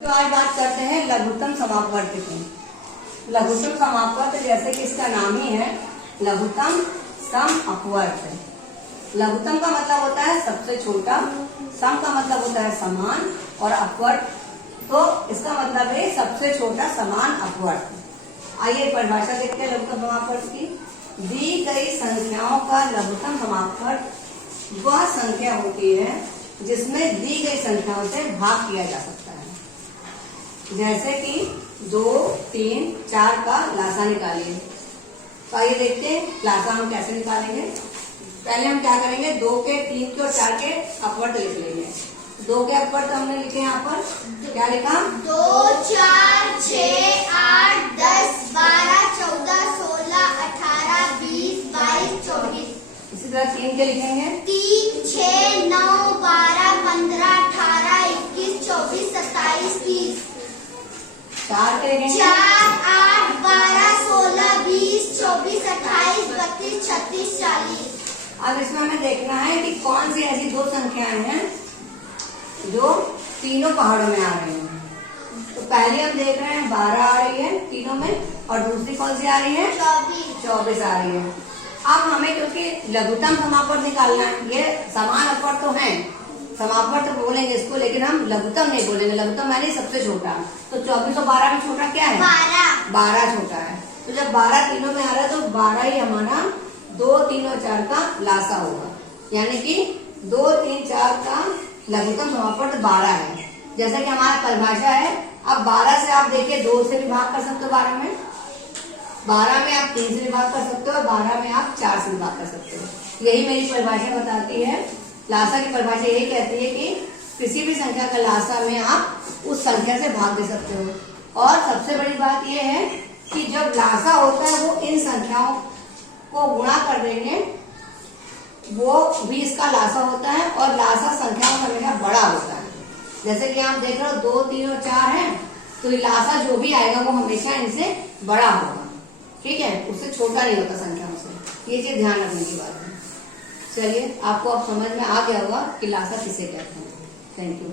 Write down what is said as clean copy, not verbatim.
तो आज बात करते हैं लघुत्तम समापवर्त की। लघुत्तम समापवर्त जैसे कि इसका नाम ही है लघुत्तम सम अपवर्त। लघुत्तम का मतलब होता है सबसे छोटा, सम का मतलब होता है समान और अपवर्त तो इसका मतलब है सबसे छोटा समान अपवर्त। आइए परिभाषा देखते हैं लघुत्तम समापवर्त की। दी गई संख्याओं का लघुत्तम समापवर्त वह संख्या होती है जिसमें दी गई संख्याओं से भाग किया जा सकता है। जैसे कि 2, 3, 4 का लासा निकालिए। तो आइए देखते हैं लासा हम कैसे निकालेंगे। पहले हम क्या करेंगे, 2 के, 3 के और 4 के अपवर्त लिख लेंगे। 2 के अपवर्त हमने लिखे यहाँ पर, क्या लिखा, 2, 4, 6, 8, 10, 12, 14, 16, 18, 20, 22, 24। इसी तरह 3 के लिखेंगे, 3, 6, 9, 12, 15, 18, 21, 24, 27, 30। 4 के लिखेंगे, 4, 8, 12, 16, 20, 24, 28, 32, 36, 40। अब इसमें हमें देखना है कि कौन सी ऐसी दो संख्याएं हैं जो तीनों पहाड़ों में आ रही हैं। तो पहले हम देख रहे हैं 12 आ रही है तीनों में, और दूसरी कौन सी आ रही है, 24 आ रही है। अब हमें क्योंकि लघुत्तम समापवर्त निकालना है, ये समान अपवर्त तो है, समापवर्त तो बोलेंगे इसको, लेकिन हम लघुत्तम नहीं बोलेंगे। लघुत्तम यानी सबसे छोटा। तो 24 और 12 में छोटा क्या है, 12 छोटा है। तो जब 12 तीनों में आ रहा है तो 12 ही हमारा 2, 3 और 4 का लासा होगा। यानी कि 2, 3, 4 का लघुत्तम समापवर्त 12 है। जैसा कि हमारा परिभाषा है। अब 12 से आप देखिए 2 से भी भाग कर सकते हो, 12 में आप 3 से भी भाग कर सकते हो, 12 में आप 4 से भी भाग कर सकते हो। यही मेरी परिभाषा बताती है। लासा की परिभाषा यही कहती है कि किसी भी संख्या का लासा में आप उस संख्या से भाग दे सकते हो। और सबसे बड़ी बात यह है कि जब लासा होता है वो इन संख्याओं को गुणा कर देंगे, वो भी इसका लासा होता है। और लासा संख्याओं का हमेशा बड़ा होता है। जैसे कि आप देख रहे हो 2, 3 और 4 है, तो लासा जो भी आएगा वो हमेशा इनसे बड़ा होगा। ठीक है, उससे छोटा नहीं होता संख्याओं से। ये चीज ध्यान रखने की बात है। चलिए, आपको अब समझ में आ गया होगा कि लासा किसे कहते हैं। Thank you.